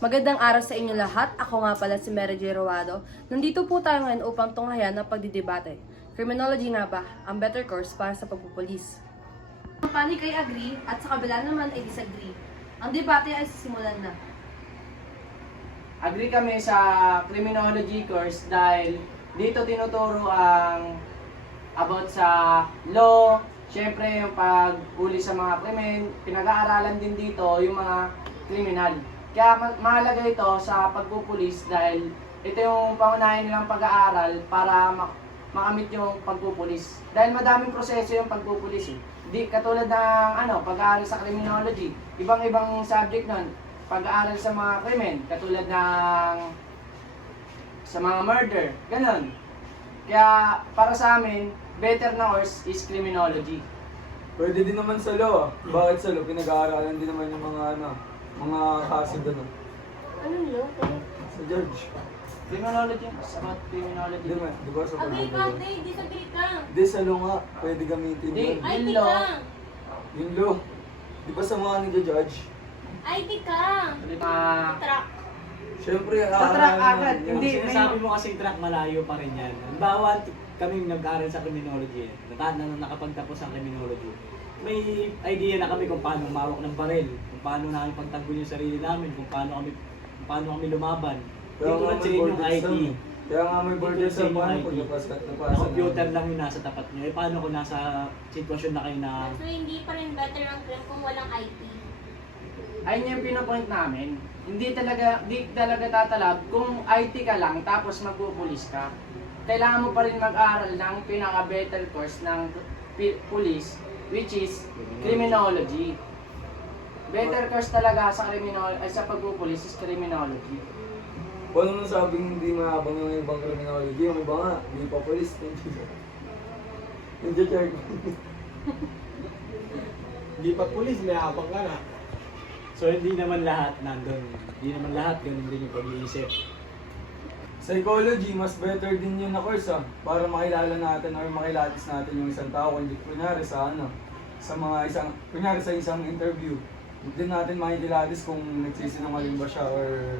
Magandang araw sa inyo lahat. Ako nga pala si Mary J. Roado. Nandito po tayo ngayon upang tunghayan ng pagdidebate. Criminology nga ba ang better course para sa pagpupulis? Ang panig ay agree at sa kabila naman ay disagree. Ang debate ay sisimulan na. Agree kami sa criminology course dahil dito tinuturo ang about sa law, syempre yung pag-uli sa mga krimen, pinag-aaralan din dito yung mga kriminal. Kaya mahalaga ito sa pagpupulis dahil ito yung pangunahin nilang pag-aaral para makamit yung pagpupulis. Dahil madaming proseso yung pagpupulis. Di katulad ng pag-aaral sa criminology, ibang-ibang subject nun. Pag-aaral sa mga krimen, katulad ng sa mga murder, ganun. Kaya para sa amin, better na course is criminology. Pwede din naman sa law. Bakit sa law? Pinag-aaralan din naman yung mga kaso doon. Anong law? Sa George. Criminology, about criminology. Di ba? Di ba sa Agree ka, pag-aaralan? Tay. Disagree ka. Di sa law nga. Pwede gamitin Di. yun. IT Yung law. ka. Yung law. Di ba sa mga nag-judge? IT ka. Track. Siyempre, Sa track agad. yun. Hindi, Yung sinasabi mo kasing track, malayo pa rin yan. Halimbawa, kaming nag-aaral sa criminology, nakapagtapos ang criminology. May idea na kami kung paano umawak ng baril, kung paano namin pagtanggol yung sarili namin, kung paano kami lumaban. Hindi Kaya nga tulad sa may inyong borders IT. lang. Kaya nga may borders sa Hindi paano tulad pag sa napasa. Na computer lang yung nasa tapat nyo. Eh paano kung nasa sitwasyon na kayo na So, hindi pa rin better ang crime kung walang IT. ayun yung pinopoint namin. Di talaga tatalab kung IT ka lang tapos magpupulis ka. Kailangan mo pa rin mag-aral ng pinaka-better course ng police, which is criminology. Better course talaga sa sa pagpupulis is criminology. Paano nung sabing hindi mahabang yung ibang criminology? Yung iba nga, hindi pa police. Hindi check. Hindi pa pulis, may habang ka na. So hindi naman lahat nandun. Hindi naman lahat ganun din yung pag-iisip. Psychology, mas better din yun na course para makilala natin or makilatis natin yung isang tao. Kunyari kunyari sa isang interview, hindi natin makikilatis kung nagsisinungaling ba siya or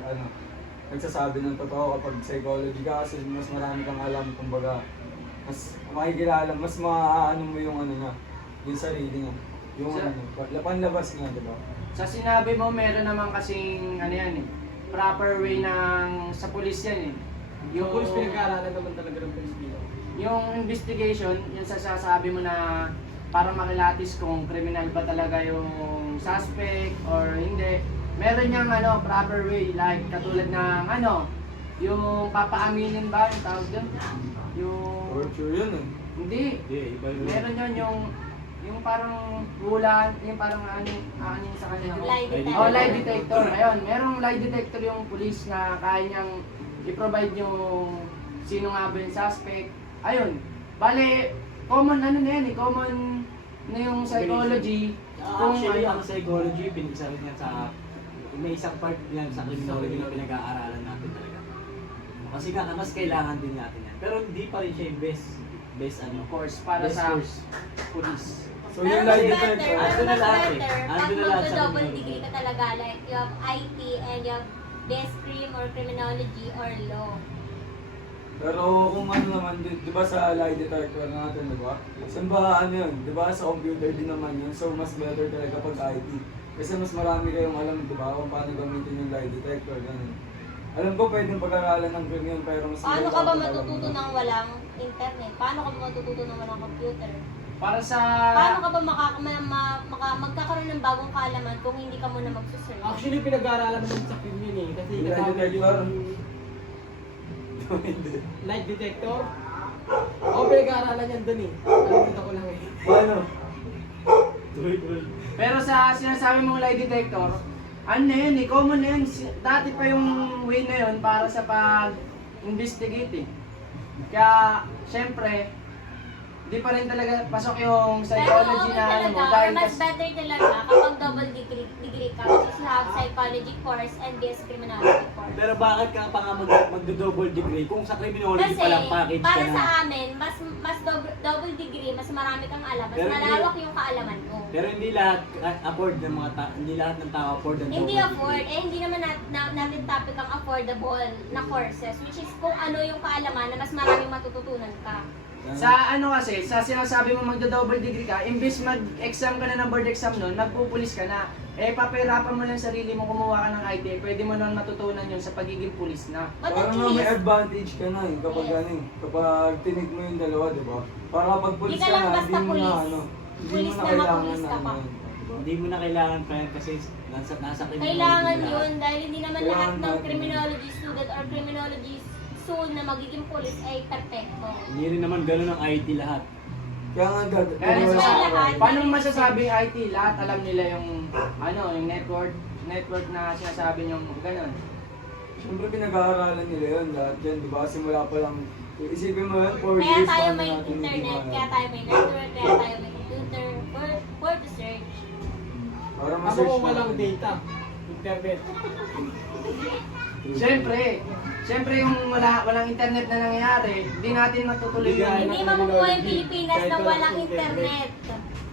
nagsasabi ng totoo kapag psychology ka kasi mas marami kang alam, kumbaga mas makikilala, mas maaano mo yung yung sarili niya. Yung panlabas nga, di ba? Sa sinabi mo, meron naman kasing proper way sa police yan eh. Yung pulis pinag-aaralan naman talaga ng pulis dito. Yung investigation, yung sasabi mo na para makilatis kung criminal ba talaga yung suspect or hindi. Meron niyang proper way, like katulad ng yung papaaminin ba yung tawag doon? Yung Torture yun eh. hindi. Iba yun. Meron yun yung parang bulan, yung parang aanin sa kanya. Lie detector. Oh, lie detector. Ayun, merong lie detector yung police na kaya niyang i-provide yung sino nga ba yung suspect. Ayun. Bale, common na yan eh. Common na yung psychology. Actually, ang psychology, pinagsa rin yan sa may isang part yan sa criminology na pinag-aaralan natin talaga. Kasi nga, mas kailangan din natin yan. Pero hindi pa rin siya yung best course para best sa course. police. So Pero yung mas lie better, detector, pero andun na mas lahat eh. better pag Andun na lahat sa magdo-double criminology. degree ka talaga, like you have IT and you have best crim or criminology or law. pero kung naman, di ba sa lie detector natin, di ba? Saan ba yun? Di ba sa computer din naman yun? So mas better talaga pag IT. Kasi mas marami kayong alam, di ba? Kung paano gamitin yung lie detector, ganun. Alam ko pwedeng pag-aralan ng criminal pero mas Paano maganda ka ba kung alam matututo mo. ng walang internet? Paano ka ba matututo ng walang computer? Para sa... Paano ka ba magkakaroon ng bagong kaalaman kung hindi ka muna magsusearch? Actually, pinag-aaralan naman sa film yun eh. Kasi Lie kasama detector? yung light detector. Oo, pinag-aaralan yan dun eh. Nakikita ko lang eh. Paano? Pero sa sinasabi mong lie detector, yun eh, common na yun. Dati pa yung way na yun para sa pag-investigate eh. Kaya, syempre, di pa rin talaga pasok yung Pero psychology okay na ano mo. talaga, Dahil or mas kasi, better talaga kapag double degree ka, which is you have psychology course and BS criminology course. Pero bakit ka pa nga magdo-double degree kung sa criminology Kasi, pa lang package ka para na? sa amin, mas double degree, mas marami kang alam, mas Pero malawak yung kaalaman mo. Pero hindi lahat afford ng mga hindi lahat ng tao afford ng Hindi double afford, degree. hindi naman natin topic ang affordable na courses, which is kung ano yung kaalaman na mas maraming matututunan ka. sa ano kasi, sa sinasabi mo magdo-double degree ka, imbis mag-exam ka na ng board exam nun, magpupulis ka na. Eh, papahirapan mo lang sarili mo kumuha ka ng IT, pwede mo naman matutunan yun sa pagiging pulis na. But at Parang nga may least, advantage ka na kapag Yes. kapag tinig mo yung dalawa, di ba? Para kapag pulis Di ka ka lang na, basta hindi mo pulis. na hindi Pulis mo na kailangan mapulis ka pa. Hindi mo na kailangan pa yan kasi nasa criminology kailangan na lahat. yun dahil hindi naman Kailangan lahat ng natin. criminology student or criminology soon na magiging police ay perfecto. Hindi rin naman ganun ang IT lahat. Kaya nga Kaya Yes, sa, lahat. paano mo masasabing IT? Lahat alam nila yung yung network na sinasabi nyo ganun. Siyempre pinag-aaralan nila yun lahat yan, di ba? Simula pa lang, isipin mo yun, 4 Kaya years tayo paano may natin hindi internet, maalam. kaya tayo may network, kaya tayo may computer for the search. Para Ako ma-search kung walang natin. data. Internet. Siyempre yung walang internet na nangyayari, hindi natin matutuloy Hindi yun. Ay, Hindi ng mamubuhay ang criminology, Pilipinas kahit na walang walang internet.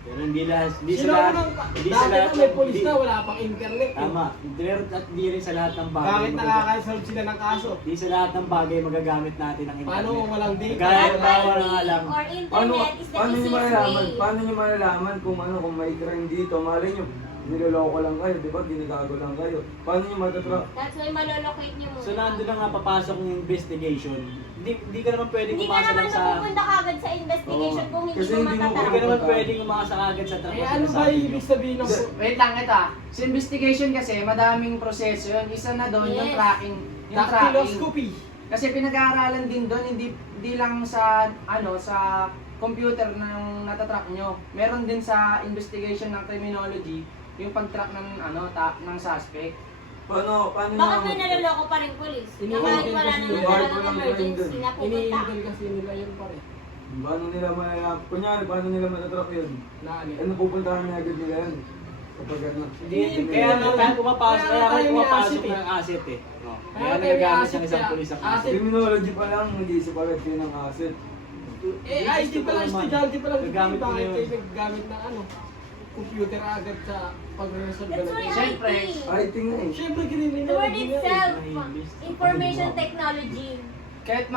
Pero hindi Sino sa lahat, nang hindi sa dati lahat, na may police hindi- na, wala pang internet. eh. Tama, pero at hindi rin sa lahat ng bagay. Bakit nakaka-solve sila ng kaso? Hindi sa lahat ng bagay magagamit natin ang internet. Paano kung walang data? Kaya Ang bawal na nga IT lang. or Paano, internet is the paano nyo easiest malalaman? way. Paano nyo malalaman kung may crime dito? Malay nyo, niloloko lang kayo, di ba? Ginagago lang kayo. Paano nyo matatrack? That's why malolocate niyo muna. So nandun na nga papasok yung investigation. Hindi ka naman pwedeng Hindi ka umasa naman lang sa... mapupunta kagad sa investigation Oo. kung hindi Kasi mo hindi mo Hindi ka matatrack. naman pwedeng umasa agad sa track. Eh ano ba yung ibig sabihin ng... Wait lang, ito. Sa investigation kasi, madaming proseso yun. Isa na doon, yung Yes. tracking. Yung tracking. Dactyloscopy. Kasi pinag-aaralan din doon, hindi lang sa sa computer ng natatrack nyo. Meron din sa investigation ng criminology, yung pag-track ng ng suspect. Paano Bakit may nyo naloloko pa rin polis? Na Iniintay kahit wala kasi naman yung bar talagang ko lang emergency yun na pupunta. Iniintay kasi nila yun pa rin. Paano nila malalaman? Kunyari, paano nila matatrack yun? Na ano. Ano pupuntahan na agad nila yun? Kapag ano? Hindi, kaya kaya pumapasok, kaya tayo may pumapasok asset eh. ng asset eh. No. Kaya Kaya tayo may nagagamit asset ng isang kaya- pulis ang asset. asset. Criminology pa lang, nag-iisip agad kayo ng asset. Eh, IT pa lang, estudyante pa lang. Gagamit mo Bakit yun. kayo naggamit ng computer agad sa pag-resolve That's why ng Siyempre. IT. IT nga eh. Siyempre, The word criminology nga eh. itself, information technology. Kahit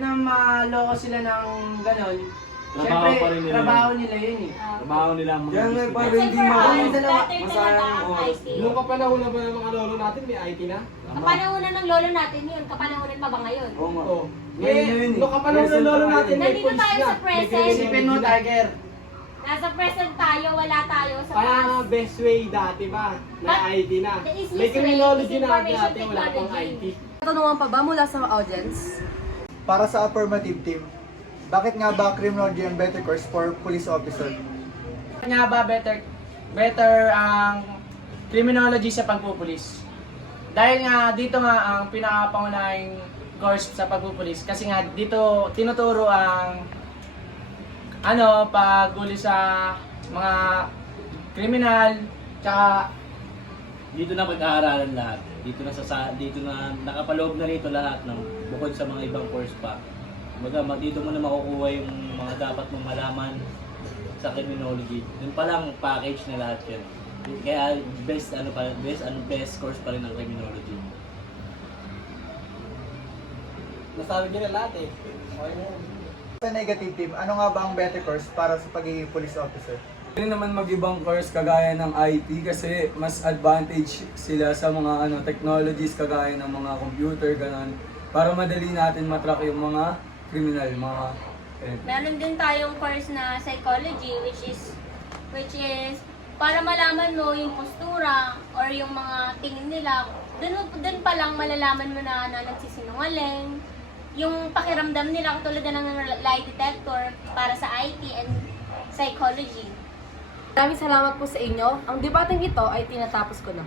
na maloko sila ng ganon, Trabaho syempre, pa rin nila trabaho nila yun eh. Trabaho nila ang Kaya nga, mga para That's why hindi for ma- us, yung dalawa, better masayang talaga ang oras. IT. Nung kapanahon na ba ng mga lolo natin, may IT na? Kapanahonan ng lolo natin yun, kapanahonan pa ba ngayon? Oo nga. Oo. Ngayon na yun eh. Nung kapanahon ng lolo natin, may Nandito police tayo na. sa present. May Isipin mo, Tiger, Nasa present tayo, wala tayo sa Kaya nga past. best way dati ba, may But IT na. the easiest May way criminology is na information dati, wala pang IT. technology. Katanungan pa ba mula sa audience? Para sa affirmative team, bakit nga ba criminology ang better course for police officer? nga ba better ang criminology sa pagpupulis? Dahil nga dito nga ang pinakapangunahing course sa pagpupulis kasi nga dito tinuturo ang paghuli sa mga kriminal tsaka Dito na pag-aaralan lahat. Dito na nakapaloob na rito lahat ng bukod sa mga ibang course pa. Dito mo na makukuha yung mga dapat mong malaman sa criminology. Yun pa lang package na lahat yan. Kaya best course pa rin ang criminology. Nasabi niyo na lahat eh. Okay na yan. Sa negative team, ano nga ba ang better course para sa pagiging police officer? Pwede naman mag-ibang course kagaya ng IT kasi mas advantage sila sa mga technologies kagaya ng mga computer, ganun. Para madali natin matrack yung mga criminal, mga Meron din tayong course na psychology which is para malaman mo yung postura or yung mga tingin nila. Dun pa lang malalaman mo na nagsisinungaling. Yung pakiramdam nila katulad na ng lie detector para sa IT and psychology. Maraming salamat po sa inyo. Ang debateng ito ay tinatapos ko na.